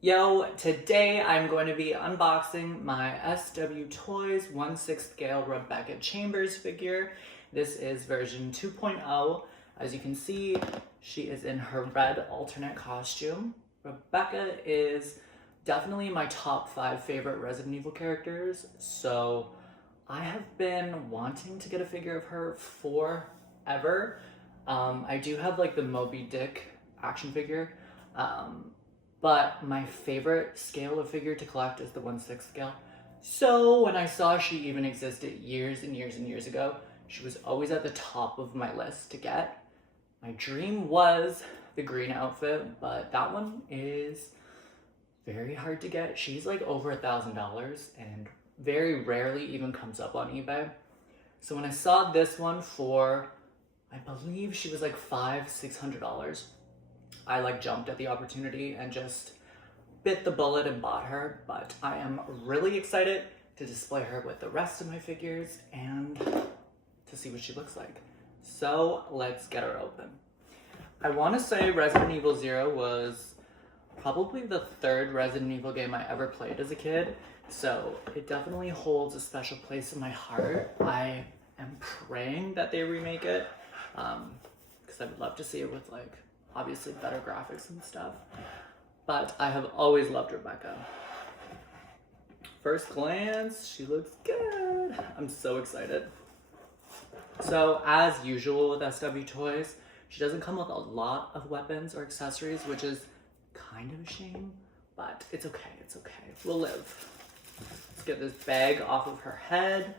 Yo, today I'm going to be unboxing my SWTOYS 1/6 scale Rebecca Chambers figure. This is version 2.0. As you can see, she is in her red alternate costume. Rebecca is definitely my top 5 favorite Resident Evil characters, so I have been wanting to get a figure of her forever. I do have like the Moby Dick action figure. But my favorite scale of figure to collect is the 1/6 scale. So when I saw she even existed years and years and years ago, she was always at the top of my list to get. My dream was the green outfit, but that one is very hard to get. She's like over $1,000 and very rarely even comes up on eBay. So when I saw this one for, I believe she was like $600. I like jumped at the opportunity and just bit the bullet and bought her, but I am really excited to display her with the rest of my figures and to see what she looks like. So let's get her open. I want to say Resident Evil 0 was probably the third Resident Evil game I ever played as a kid, so it definitely holds a special place in my heart. I am praying that they remake it, because I would love to see it with like obviously better graphics and stuff. But I have always loved Rebecca. First glance, she looks good. I'm so excited. So as usual with SWTOYS, she doesn't come with a lot of weapons or accessories, which is kind of a shame, but it's okay, it's okay. We'll live. Let's get this bag off of her head.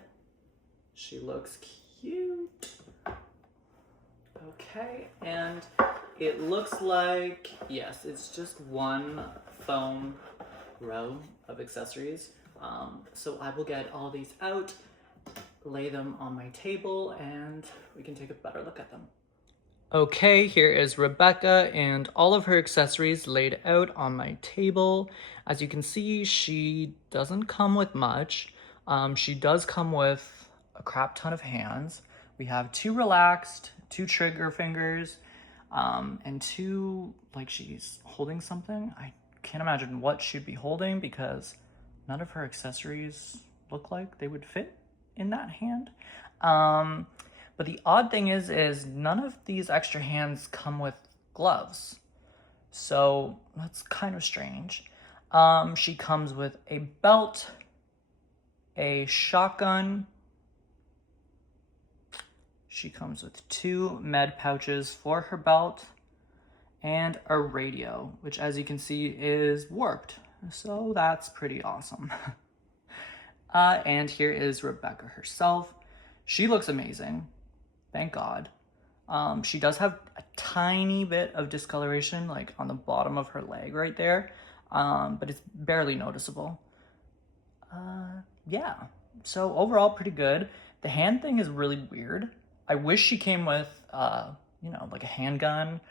She looks cute. Okay, and it looks like, yes, it's just one foam row of accessories. So I will get all these out, lay them on my table, and we can take a better look at them. Okay, here is Rebecca and all of her accessories laid out on my table. As you can see, she doesn't come with much. She does come with a crap ton of hands. We have 2 relaxed, 2 trigger fingers, and 2, like she's holding something. I can't imagine what she'd be holding because none of her accessories look like they would fit in that hand. But the odd thing is none of these extra hands come with gloves. So that's kind of strange. She comes with a belt, a shotgun. She comes with 2 med pouches for her belt and a radio, which as you can see is warped. So that's pretty awesome. And here is Rebecca herself. She looks amazing. Thank God. She does have a tiny bit of discoloration like on the bottom of her leg right there, but it's barely noticeable. Yeah, so overall pretty good. The hand thing is really weird. I wish she came with, you know, like a handgun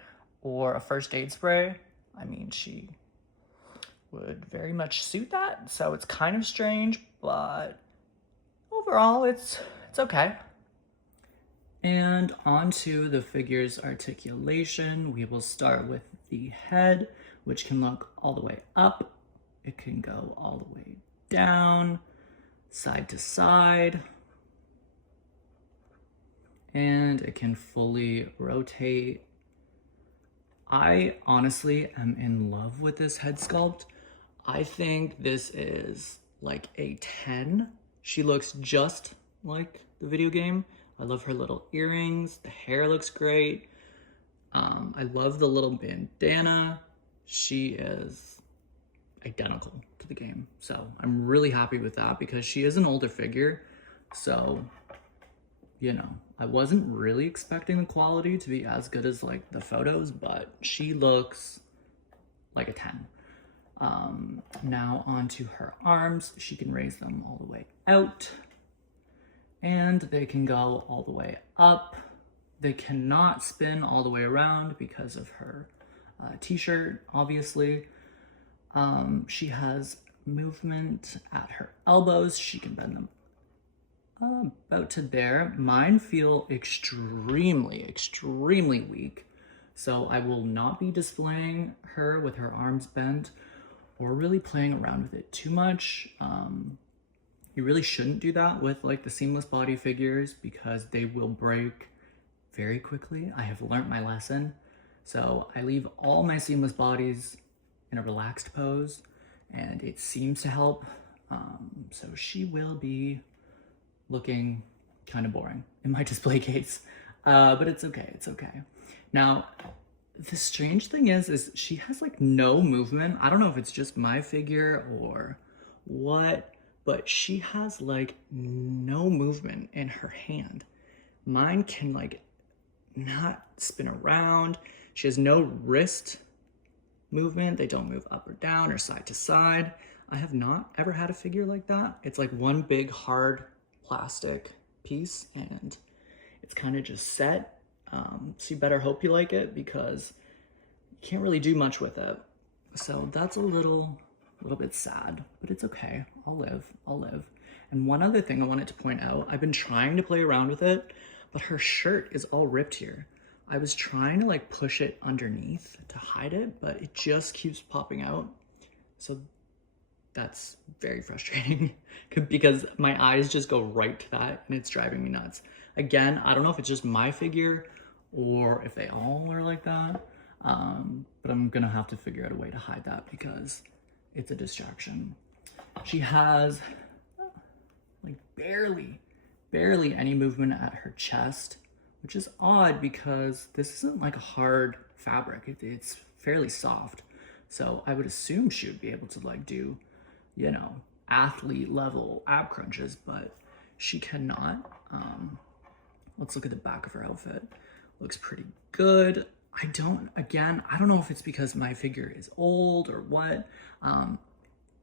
or a first aid spray. I mean, she would very much suit that, so it's kind of strange, but overall it's okay. And onto the figure's articulation, we will start with the head, which can look all the way up. It can go all the way down, side to side, and it can fully rotate. I honestly am in love with this head sculpt. I think this is like a 10. She looks just like the video game. I love her little earrings. The hair looks great. I love the little bandana. She is identical to the game. So I'm really happy with that because she is an older figure. So, you know, I wasn't really expecting the quality to be as good as like the photos, but she looks like a 10. Now onto her arms. She can raise them all the way out. And they can go all the way up. They cannot spin all the way around because of her t-shirt, obviously. She has movement at her elbows. She can bend them about to there. Mine feel extremely weak, so I will not be displaying her with her arms bent or really playing around with it too much. You really shouldn't do that with like the seamless body figures because they will break very quickly. I have learned my lesson. So I leave all my seamless bodies in a relaxed pose and it seems to help. So she will be looking kind of boring in my display case, but it's okay, it's okay. Now, the strange thing is she has like no movement. I don't know if it's just my figure or what, but she has like no movement in her hand. Mine can like not spin around. She has no wrist movement. They don't move up or down or side to side. I have not ever had a figure like that. It's like one big hard plastic piece and it's kind of just set. So you better hope you like it because you can't really do much with it. So that's a little bit sad, but it's okay. I'll live. And one other thing I wanted to point out, I've been trying to play around with it, but her shirt is all ripped here. I was trying to like push it underneath to hide it, but it just keeps popping out. So that's very frustrating because my eyes just go right to that and it's driving me nuts. Again, I don't know if it's just my figure or if they all are like that, but I'm gonna have to figure out a way to hide that because it's a distraction. She has like barely any movement at her chest, which is odd because this isn't like a hard fabric. It's fairly soft. So I would assume she would be able to like do, you know, athlete level ab crunches, but she cannot. Let's look at the back of her outfit. Looks pretty good. I don't know if it's because my figure is old or what.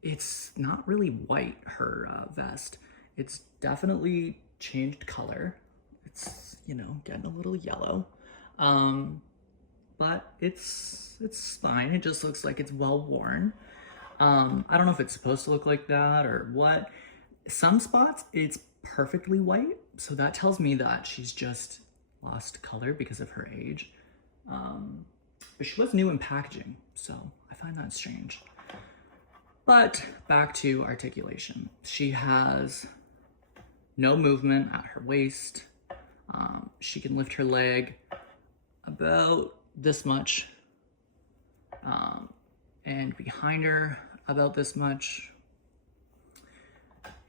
It's not really white, her vest. It's definitely changed color. It's, you know, getting a little yellow. But it's fine. It just looks like it's well worn. I don't know if it's supposed to look like that or what. Some spots it's perfectly white, so that tells me that she's just lost color because of her age. But she was new in packaging, so I find that strange. But back to articulation. She has no movement at her waist. She can lift her leg about this much, and behind her about this much.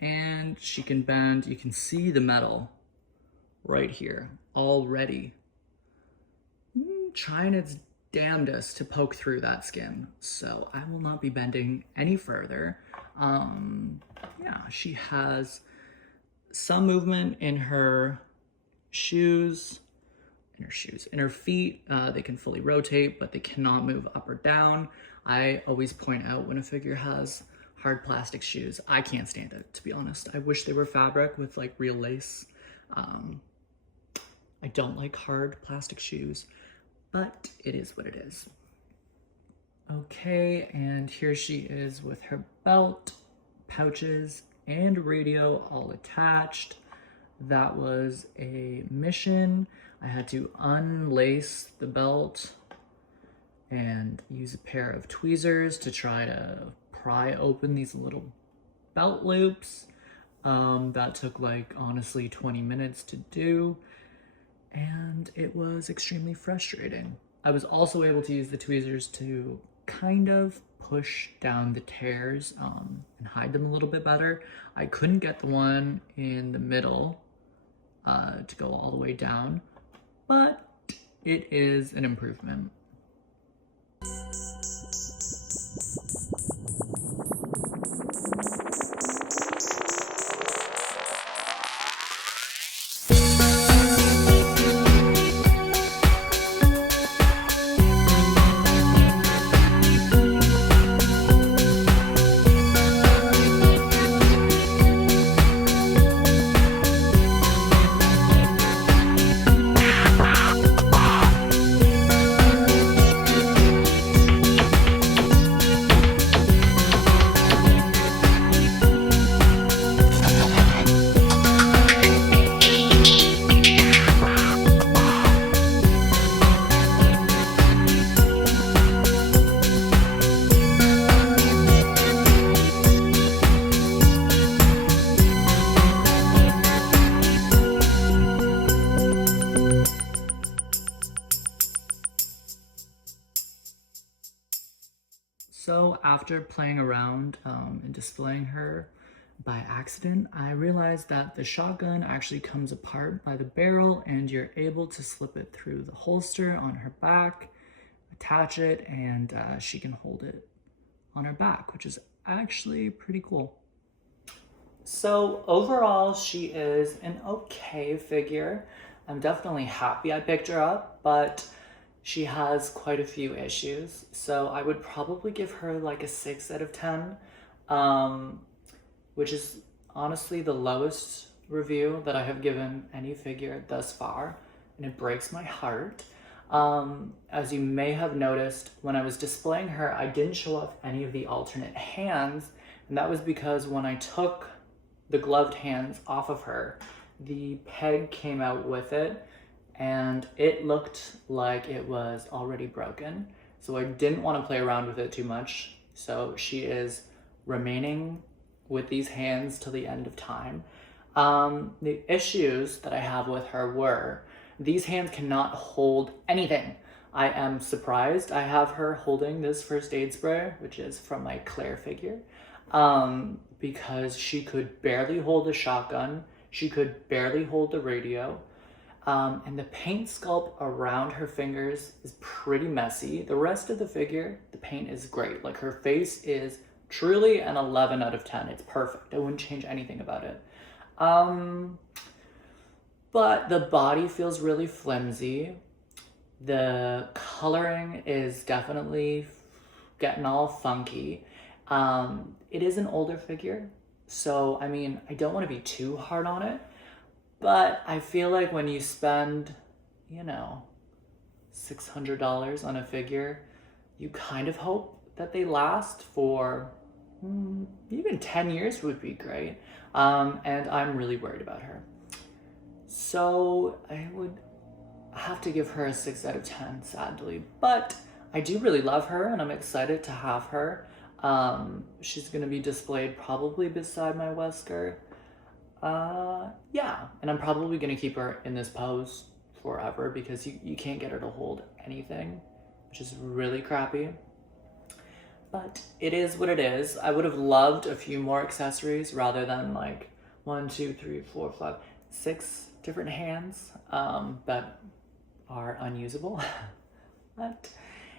And she can bend. You can see the metal right here already. Trying its damnedest to poke through that skin. So I will not be bending any further. Yeah, she has some movement in her shoes, in her feet. They can fully rotate, but they cannot move up or down. I always point out when a figure has hard plastic shoes, I can't stand it, to be honest. I wish they were fabric with like real lace. I don't like hard plastic shoes, but it is what it is. Okay, and here she is with her belt, pouches, and radio all attached. That was a mission. I had to unlace the belt and use a pair of tweezers to try to pry open these little belt loops. That took like honestly 20 minutes to do, and it was extremely frustrating. I was also able to use the tweezers to kind of push down the tears and hide them a little bit better. I couldn't get the one in the middle to go all the way down, but it is an improvement. So after playing around and displaying her by accident, I realized that the shotgun actually comes apart by the barrel and you're able to slip it through the holster on her back, attach it, and she can hold it on her back, which is actually pretty cool. So overall, she is an okay figure. I'm definitely happy I picked her up, but she has quite a few issues. So I would probably give her like a 6 out of 10, which is honestly the lowest review that I have given any figure thus far, and it breaks my heart. As you may have noticed, when I was displaying her, I didn't show off any of the alternate hands, and that was because when I took the gloved hands off of her, the peg came out with it, and it looked like it was already broken. So I didn't want to play around with it too much. So she is remaining with these hands till the end of time. The issues that I have with her were, these hands cannot hold anything. I am surprised I have her holding this first aid spray, which is from my Claire figure, because she could barely hold a shotgun. She could barely hold the radio. And the paint sculpt around her fingers is pretty messy. The rest of the figure, the paint is great. Like, her face is truly an 11 out of 10. It's perfect. I wouldn't change anything about it. But the body feels really flimsy. The coloring is definitely getting all funky. It is an older figure, so I mean, I don't want to be too hard on it, but I feel like when you spend, you know, $600 on a figure, you kind of hope that they last for even 10 years would be great. And I'm really worried about her. So I would have to give her a 6 out of 10, sadly, but I do really love her and I'm excited to have her. She's gonna be displayed probably beside my Wesker. Yeah, and I'm probably gonna keep her in this pose forever because you can't get her to hold anything, which is really crappy. But it is what it is. I would have loved a few more accessories rather than like 1, 2, 3, 4, 5, 6 different hands that are unusable. But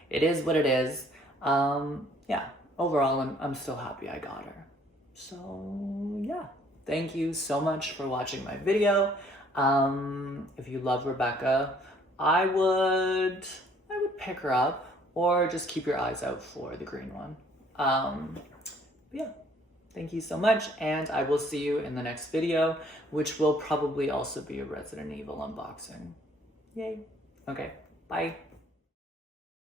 it is what it is. Yeah, overall, I'm still happy I got her. So yeah, thank you so much for watching my video. If you love Rebecca, I would pick her up, or just keep your eyes out for the green one. Yeah, thank you so much, and I will see you in the next video, which will probably also be a Resident Evil unboxing. Yay. Okay, bye.